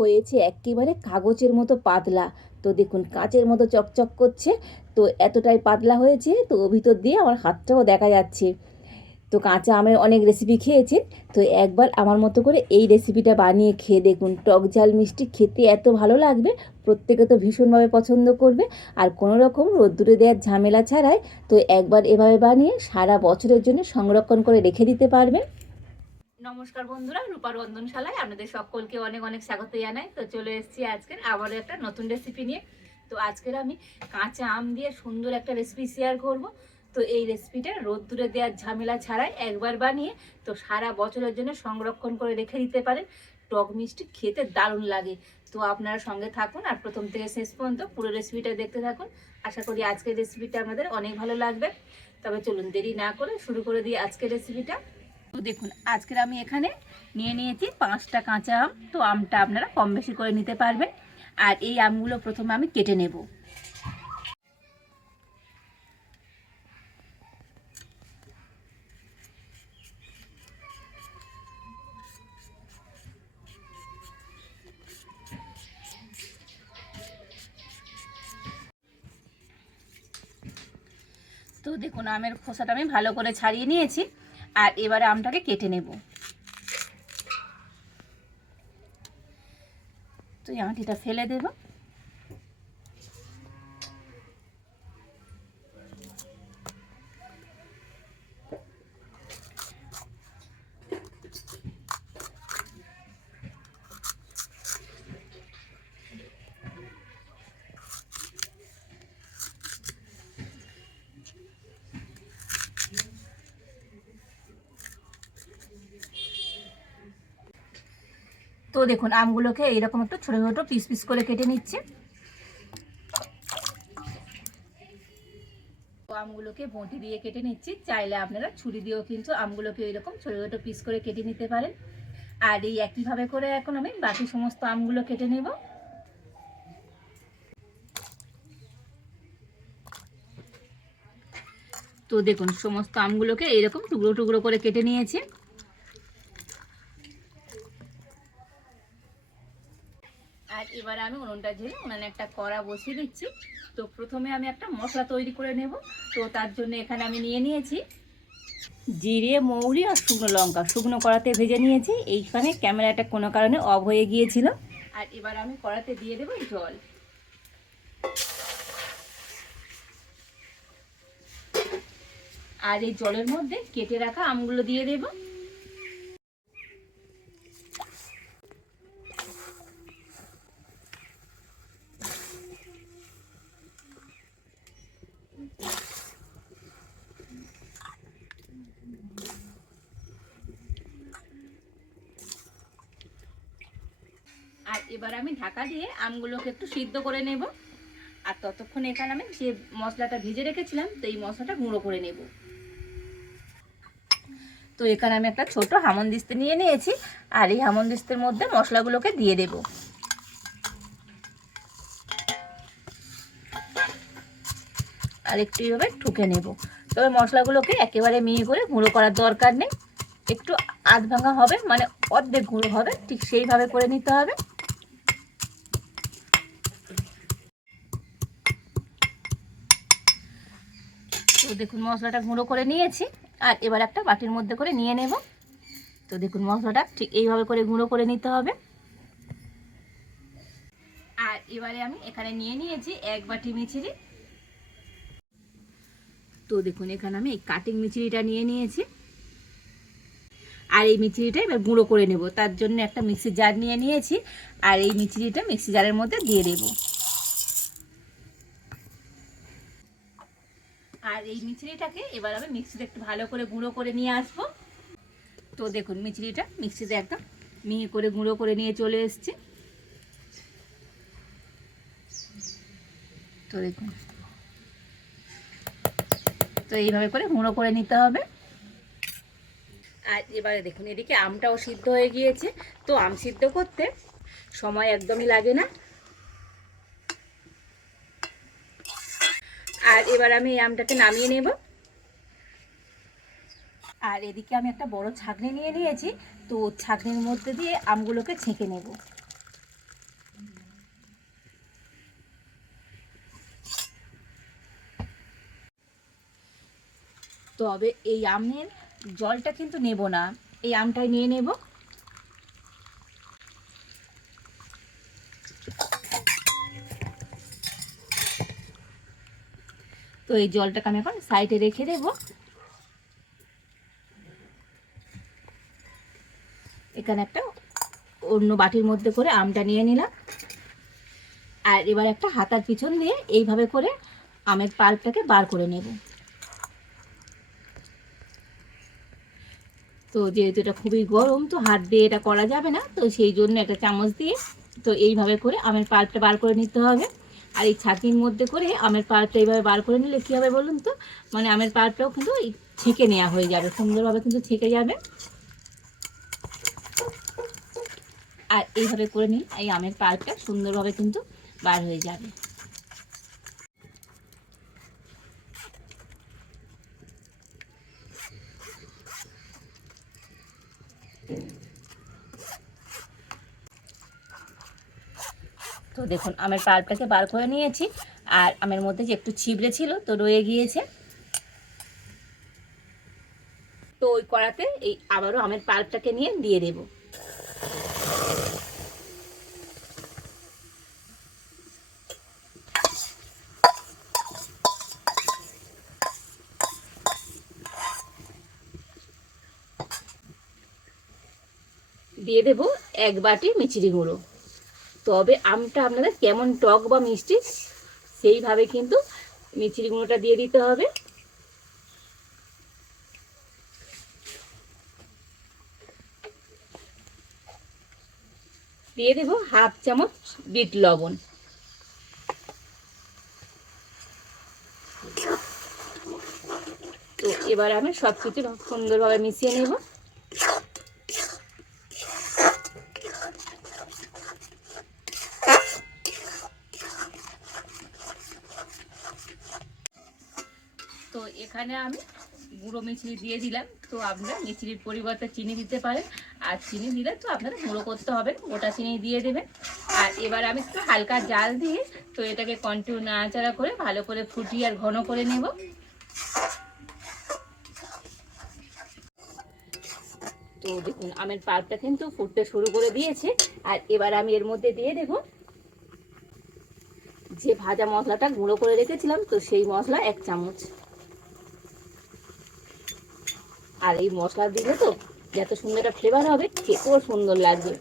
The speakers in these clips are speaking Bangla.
হয়েছে একেবারে কাগজের মতো পাতলা। তো দেখুন কাঁচের মতো চকচক করছে। তো এতটাই পাতলা হয়েছে, তো ভিতর দিয়ে আমার হাতটাও দেখা যাচ্ছে। তো কাঁচা আমের অনেক রেসিপি খেয়েছেন, তো একবার আমার মতো করে এই রেসিপিটা বানিয়ে খেয়ে দেখুন। টক ঝাল মিষ্টি খেতে এত ভালো লাগবে, প্রত্যেকে তো ভীষণভাবে পছন্দ করবে। আর কোনো রকম রোদ্দুরে দেওয়ার ঝামেলা ছাড়াই তো একবার এভাবে বানিয়ে সারা বছরের জন্য সংরক্ষণ করে রেখে দিতে পারবেন। নমস্কার বন্ধুরা, রূপার রন্ধনশালায় আপনাদের সকলকে অনেক অনেক স্বাগত জানাই। তো চলে এসেছি আজকের আবারও একটা নতুন রেসিপি নিয়ে। তো আজকের আমি কাঁচা আম দিয়ে সুন্দর একটা রেসিপি শেয়ার করব। তো এই রেসিপিটা রোদ্দুরে দেওয়ার ঝামেলা ছাড়াই একবার বানিয়ে তো সারা বছরের জন্য সংরক্ষণ করে রেখে দিতে পারেন। টক মিষ্টি খেতে দারুণ লাগে। তো আপনারা সঙ্গে থাকুন আর প্রথম থেকে শেষ পর্যন্ত পুরো রেসিপিটা দেখতে থাকুন। আশা করি আজকের রেসিপিটা আপনাদের অনেক ভালো লাগবে। তবে চলুন দেরি না করে শুরু করে দিই আজকের রেসিপিটা। তো দেখুন আজকের আমি এখানে নিয়ে নিয়েছি 5টা কাঁচা আম। তো আমটা আপনারা কম বেশি করে নিতে পারবেন। আর এই আমগুলো প্রথমে আমি কেটে নেব। তো দেখুন আমের খোসাটা আমি ভালো করে ছাড়িয়ে নিয়েছি। আর এবারে আমটাকে কেটে নেব। তো এই আঁটিটা ফেলে দেব। তো দেখুন আমগুলোকে এইরকম একটু ছোটো ছোটো পিস পিস করে কেটে নিচ্ছি। আমগুলোকে বঁটি দিয়ে কেটে নিচ্ছি। চাইলে আপনারা ছুরি দিয়েও কিন্তু আমগুলোকে এইরকম ছোটো ছোটো পিস করে কেটে নিতে পারেন। আর এই একইভাবে করে এখন আমি বাকি সমস্ত আমগুলো কেটে নেব। তো দেখুন সমস্ত আমগুলোকে এইরকম টুকরো টুকরো করে কেটে নিয়েছি। আর এবার আমি উনুনটা ঝেড়ে উনানে একটা কড়া বসিয়ে দিচ্ছি। তো প্রথমে আমি একটা মশলা তৈরি করে নেব। তো তার জন্য এখানে আমি নিয়ে নিয়েছি জিরে, মৌরি আর শুকনো লঙ্কা। শুকনো কড়াতে ভেজে নিয়েছি। এইখানে ক্যামেরাটা কোনো কারণে অফ হয়ে গিয়েছিল। আর এবার আমি কড়াতে দিয়ে দেবো জল। আর এই জলের মধ্যে কেটে রাখা আমগুলো দিয়ে দেব। আর এবার আমি ঢাকা দিয়ে আমগুলোকে একটু সিদ্ধ করে নেব। আর ততক্ষণ এখানে আমি যে মশলাটা ভেজে রেখেছিলাম, তো এই মশলাটা গুঁড়ো করে নেব। তো এখানে আমি একটা ছোট হামনদিস্তা নিয়ে নিয়েছি। আর এই হামনদিস্তার মধ্যে মশলাগুলোকে দিয়ে দেব। আর একটু এইভাবে ঠুকে নেব। তবে মশলাগুলোকে একেবারে মিহি করে গুঁড়ো করার দরকার নেই। একটু আধ ভাঙা হবে, মানে অর্ধেক গুঁড়ো হবে, ঠিক সেইভাবে করে নিতে হবে। তো দেখুন মশলাটা গুঁড়ো করে নিয়েছি। আর এবার একটা বাটির মধ্যে করে নিয়ে নেব। তো দেখুন মশলাটা ঠিক এইভাবে করে গুঁড়ো করে নিতে হবে। আর এবারে আমি এখানে নিয়ে নিয়েছি 1 বাটি মিচড়ি। তো দেখুন এখানে আমি এই কাটিং মিচড়িটা নিয়ে নিয়েছি। আর এই মিচড়িটা এবার গুঁড়ো করে নেব। তার জন্য একটা মিক্সি জার নিয়ে নিয়েছি। আর এই মিচড়িটা মিক্সি জারের মধ্যে দিয়ে দেব। আর এই মিচড়িটাকে এবার আমি মিক্সিতে একটু ভালো করে গুঁড়ো করে নিয়ে আসবো। তো দেখুন মিচড়িটা মিক্সিতে একদম মিহি করে গুঁড়ো করে নিয়ে চলে এসেছি। তো দেখুন, তো এইভাবে করে গুঁড়ো করে নিতে হবে। আর এবারে দেখুন এদিকে আমটাও সিদ্ধ হয়ে গিয়েছে। তো আম সিদ্ধ করতে সময় একদমই লাগে না। আর এবার আমি এই আমটাকে নামিয়ে নেব। আর এদিকে আমি একটা বড় ছাঁকনি নিয়ে নিয়েছি। তো ছাঁকনির মধ্যে দিয়ে আমগুলোকে ছেঁকে নেব। তবে এই আমের জলটা কিন্তু নেব না, এই আমটাই নিয়ে নেব। তো এই জলটাকে আমি এখন সাইডে রেখে দেব। এখানে একটা অন্য বাটির মধ্যে করে আমটা নিয়ে নিলাম। আর এবার একটা হাতার পিছন দিয়ে এইভাবে করে আমের পাল্পটাকে বার করে নেব। তো যেহেতু এটা খুবই গরম, তো হাত দিয়ে এটা করা যাবে না, তো সেই জন্য একটা চামচ দিয়ে তো এইভাবে করে আমের পাল্পটা বার করে নিতে হবে। আর এই ছাঁকির মধ্যে করে আমের পাল্পটা এইভাবে বার করে নিলে কী হবে বলুন তো, মানে আমের পাল্পটাও কিন্তু ছেঁকে নেওয়া হয়ে যাবে, সুন্দরভাবে কিন্তু ছেঁকে যাবে। আর এইভাবে করে নিন এই আমের পাল্পটা সুন্দরভাবে কিন্তু বার হয়ে যাবে। তো দেখুন আমের পাল্পটাকে বার করে নিয়েছি। আর আমের মধ্যে যে একটু ছিবড়ে ছিল তো রয়ে গিয়েছে। তো ওই কড়াতে এই আবারও আমের পাল্পটাকে নিয়ে দিয়ে দেব। দিয়ে দেব 1 বাটি মিচড়ি গুঁড়ো। তবে আমটা আপনাদের কেমন টক বা মিষ্টি সেইভাবে কিন্তু মিচড়ি গুঁড়োটা দিয়ে দিতে হবে। দিয়ে দেব 1/2 চামচ বিট লবণ। তো এবার আমি সব কিছু সুন্দরভাবে মিশিয়ে নেব। তো এখানে আমি গুঁড়ো মিছরি দিয়ে দিলাম। তো আপনারা মিছরির পরিবর্তে চিনি দিতে পারেন, আর চিনি দিলে তো আপনারা গুঁড়ো করতে হবে, গোটা চিনি দিয়ে দেবেন। আর এবার আমি একটু হালকা জাল দিয়ে তো এটাকে কন্টিনিউ নাড়াচাড়া করে ভালো করে ফুটিয়ে আর ঘন করে নেব। তো দেখুন আমের পাল্পটা কিন্তু ফুটতে শুরু করে দিয়েছে। আর এবার আমি এর মধ্যে দিয়ে দেব যে ভাজা মশলাটা গুঁড়ো করে রেখেছিলাম, তো সেই মশলা 1 চামচ। আর এই মশলা দিলে তো যত সুন্দর একটা ফ্লেভার হবে, খেতেও সুন্দর লাগবে।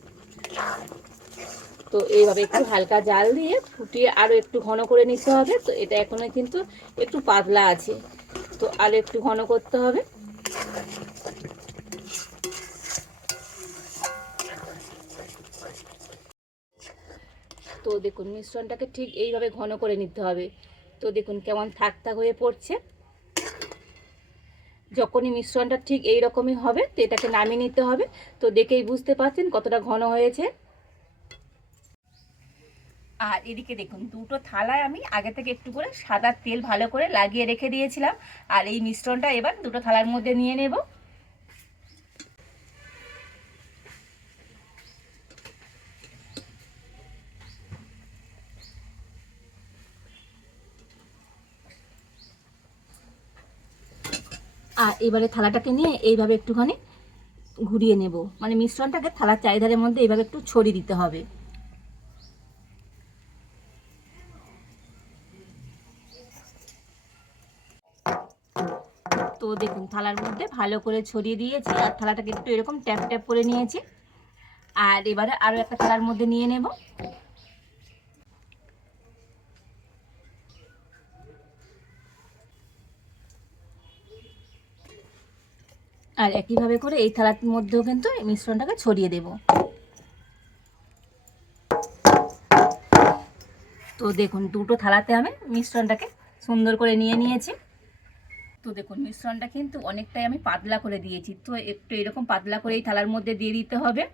তো এইভাবে একটু হালকা জাল দিয়ে ফুটিয়ে আরও একটু ঘন করে নিতে হবে। তো এটা এখনো কিন্তু একটু পাতলা আছে, তো আরও একটু ঘন করতে হবে। তো দেখুন মিশ্রণটাকে ঠিক এইভাবে ঘন করে নিতে হবে। তো দেখুন কেমন থাক থাক হয়ে পড়ছে। যখনই মিশ্রণটা ঠিক এই রকমই হবে তো এটাকে নামিয়ে নিতে হবে। তো দেখেই বুঝতে পারছেন কতটা ঘন হয়েছে। আর এদিকে দেখুন দুটো থালায় আমি আগে থেকে একটু করে সাদা তেল ভালো করে লাগিয়ে রেখে দিয়েছিলাম। আর এই মিশ্রণটা এবার দুটো থালার মধ্যে নিয়ে নেব। আর এবারে থালাটাকে নিয়ে এইভাবে একটুখানি ঘুরিয়ে নেব, মানে মিশ্রণটাকে থালার চারিধারের মধ্যে এইভাবে একটু ছড়িয়ে দিতে হবে। তো দেখুন থালার মধ্যে ভালো করে ছড়িয়ে দিয়েছি আর থালাটাকে একটু এরকম ট্যাপ ট্যাপ করে নিয়েছি। আর এবারে আরও একটা থালার মধ্যে নিয়ে নেব। আর একইভাবে করে এই থালার মধ্যেও কিন্তু এই মিশ্রণটাকে ছড়িয়ে দেব। তো দেখুন দুটো থালাতে আমি মিশ্রণটাকে সুন্দর করে নিয়ে নিয়েছি। তো দেখুন মিশ্রণটা কিন্তু অনেকটাই আমি পাতলা করে দিয়েছি, তো একটু এরকম পাতলা করে এই থালার মধ্যে দিয়ে দিতে হবে।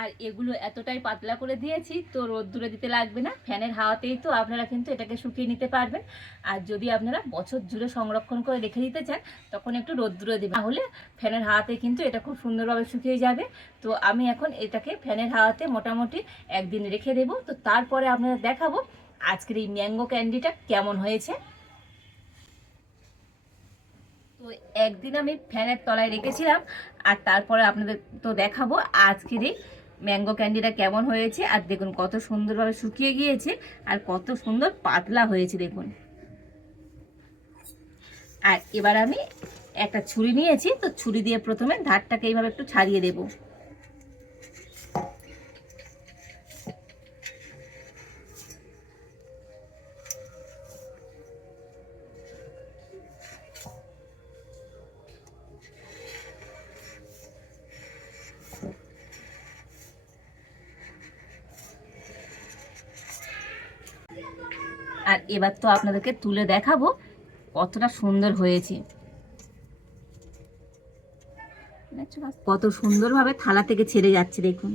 আর এগুলো এতটাই পাতলা করে দিয়েছি তো রোদ্দুরে দিতে লাগবে না, ফ্যানের হাওয়াতেই তো আপনারা কিন্তু এটাকে শুকিয়ে নিতে পারবেন। আর যদি আপনারা বছর জুড়ে সংরক্ষণ করে রেখে দিতে চান তখন একটু রোদ্দুরে দেবেন, তাহলে ফ্যানের হাওয়াতে কিন্তু এটা খুব সুন্দরভাবে শুকিয়ে যাবে। তো আমি এখন এটাকে ফ্যানের হাওয়াতে মোটামুটি 1 দিন রেখে দেবো। তো তারপরে আপনারা দেখাবো আজকের এই ম্যাঙ্গো ক্যান্ডিটা কেমন হয়েছে। একদিন আমি ফ্যানের তলায় রেখেছিলাম, আর তারপরে আপনাদের তো দেখাবো আজকের এই ম্যাঙ্গো ক্যান্ডিটা কেমন হয়েছে। আর দেখুন কত সুন্দরভাবে শুকিয়ে গিয়েছে আর কত সুন্দর পাতলা হয়েছে দেখুন। আর এবার আমি একটা ছুরি নিয়েছি, তো ছুরি দিয়ে প্রথমে ধারটাকে এইভাবে একটু ছাড়িয়ে দেব। আর এবার তো আপনাদেরকে তুলে দেখাবো কতটা সুন্দর হয়েছে, কত সুন্দরভাবে থালা থেকে ছেড়ে যাচ্ছে দেখুন।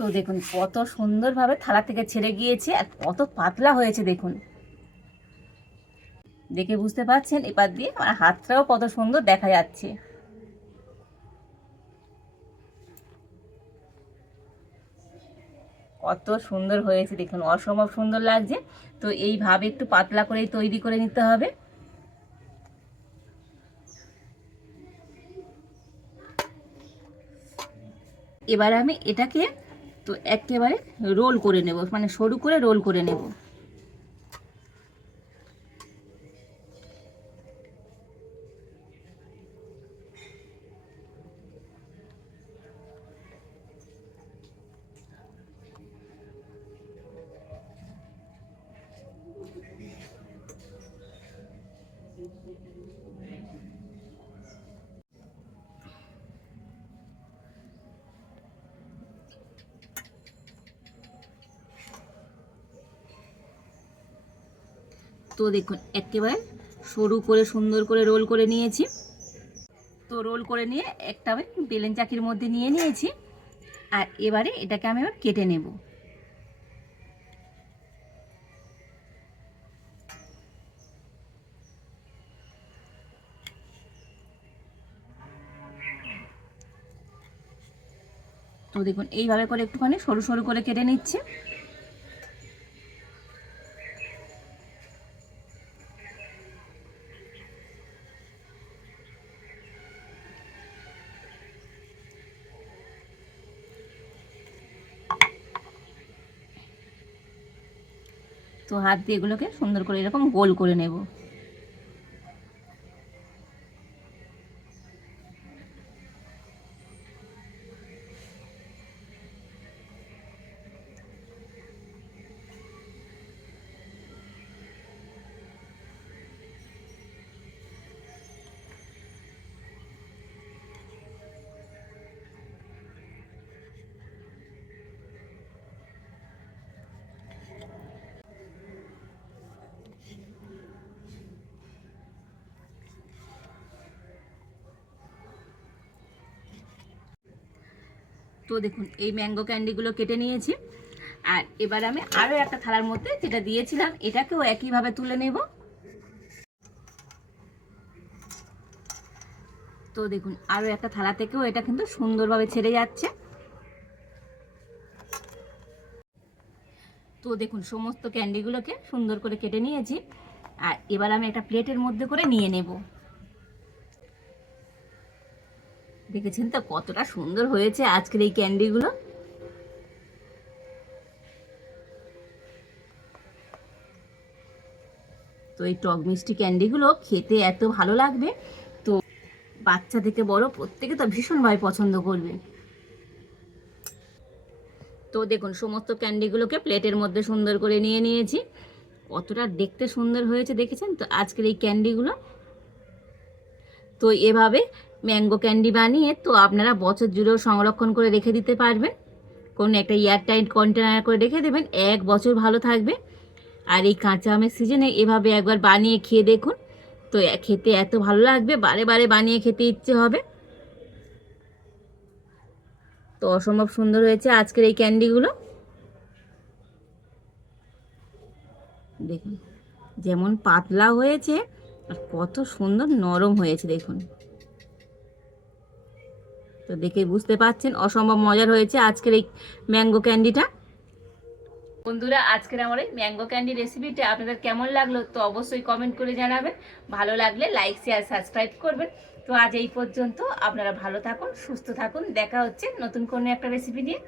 তো দেখুন কত সুন্দরভাবে থালা থেকে ছেড়ে গিয়েছে আর কত পাতলা হয়েছে দেখুন। দেখে বুঝতে পারছেন এবার দিয়ে আমার হাতটাও কত সুন্দর দেখা যাচ্ছে। কত সুন্দর হয়েছে দেখুন, অসম্ভব সুন্দর লাগছে। তো এইভাবে একটু পাতলা করে তৈরি করে নিতে হবে। এবার আমি এটাকে তো একেবারে রোল করে নেব, মানে সরু করে রোল করে নেব। তো দেখুন একেবারে সরু করে সুন্দর করে রোল করে নিয়েছি। তো রোল করে নিয়ে একটা আমি বেলেন চাকির মধ্যে নিয়ে নিয়েছি। আর এবারে এটাকে আমি এবার কেটে নেব। তো দেখুন এইভাবে করে একটুখানি সরু সরু করে কেটে নিচ্ছি। তো হাত দিয়ে এগুলোকে সুন্দর করে এরকম গোল করে নেব। তো দেখুন এই ম্যাঙ্গো ক্যান্ডিগুলো কেটে নিয়েছি। আর এবার আমি আরও একটা থালার মধ্যে যেটা দিয়েছিলাম এটাকেও একইভাবে তুলে নেব। তো দেখুন আরও একটা থালা থেকেও এটা কিন্তু সুন্দরভাবে ছেড়ে যাচ্ছে। তো দেখুন সমস্ত ক্যান্ডিগুলোকে সুন্দর করে কেটে নিয়েছি। আর এবার আমি একটা প্লেটের মধ্যে করে নিয়ে নেব। দেখেছেন তো কতটা সুন্দর হয়েছে আজকের এই ক্যান্ডিগুলো। তো এই টক মিষ্টি ক্যান্ডিগুলো খেতে এত ভালো লাগবে, তো বাচ্চা থেকে বড় প্রত্যেকে তো ভীষণভাবে পছন্দ করবে। তো দেখুন সমস্ত ক্যান্ডিগুলোকে প্লেটের মধ্যে সুন্দর করে নিয়ে নিয়েছি। কতটা দেখতে সুন্দর হয়েছে দেখেছেন তো আজকের এই ক্যান্ডিগুলো। তো এভাবে ম্যাঙ্গো ক্যান্ডি বানিয়ে তো আপনারা বছর জুড়েও সংরক্ষণ করে রেখে দিতে পারবেন। কোনো একটা এয়ারটাইট কন্টেনার করে রেখে দেবেন, 1 বছর ভালো থাকবে। আর এই কাঁচা আমের সিজনে এভাবে একবার বানিয়ে খেয়ে দেখুন, তো খেতে এত ভালো লাগবে, বারে বারে বানিয়ে খেতে ইচ্ছে হবে। তো অসম্ভব সুন্দর হয়েছে আজকের এই ক্যান্ডিগুলো। দেখুন যেমন পাতলা হয়েছে আর কত সুন্দর নরম হয়েছে দেখুন। তো দেখে বুঝতে পারছেন অসম্ভব মজার হয়েছে আজকের এই ম্যাঙ্গো ক্যান্ডিটা। বন্ধুরা, আজকের আমার এই ম্যাঙ্গো ক্যান্ডি রেসিপিটা আপনাদের কেমন লাগলো তো অবশ্যই কমেন্ট করে জানাবেন। ভালো লাগলে লাইক শেয়ার সাবস্ক্রাইব করবেন। তো আজ এই পর্যন্ত, আপনারা ভালো থাকুন, সুস্থ থাকুন, দেখা হচ্ছে নতুন কোনো একটা রেসিপি নিয়ে।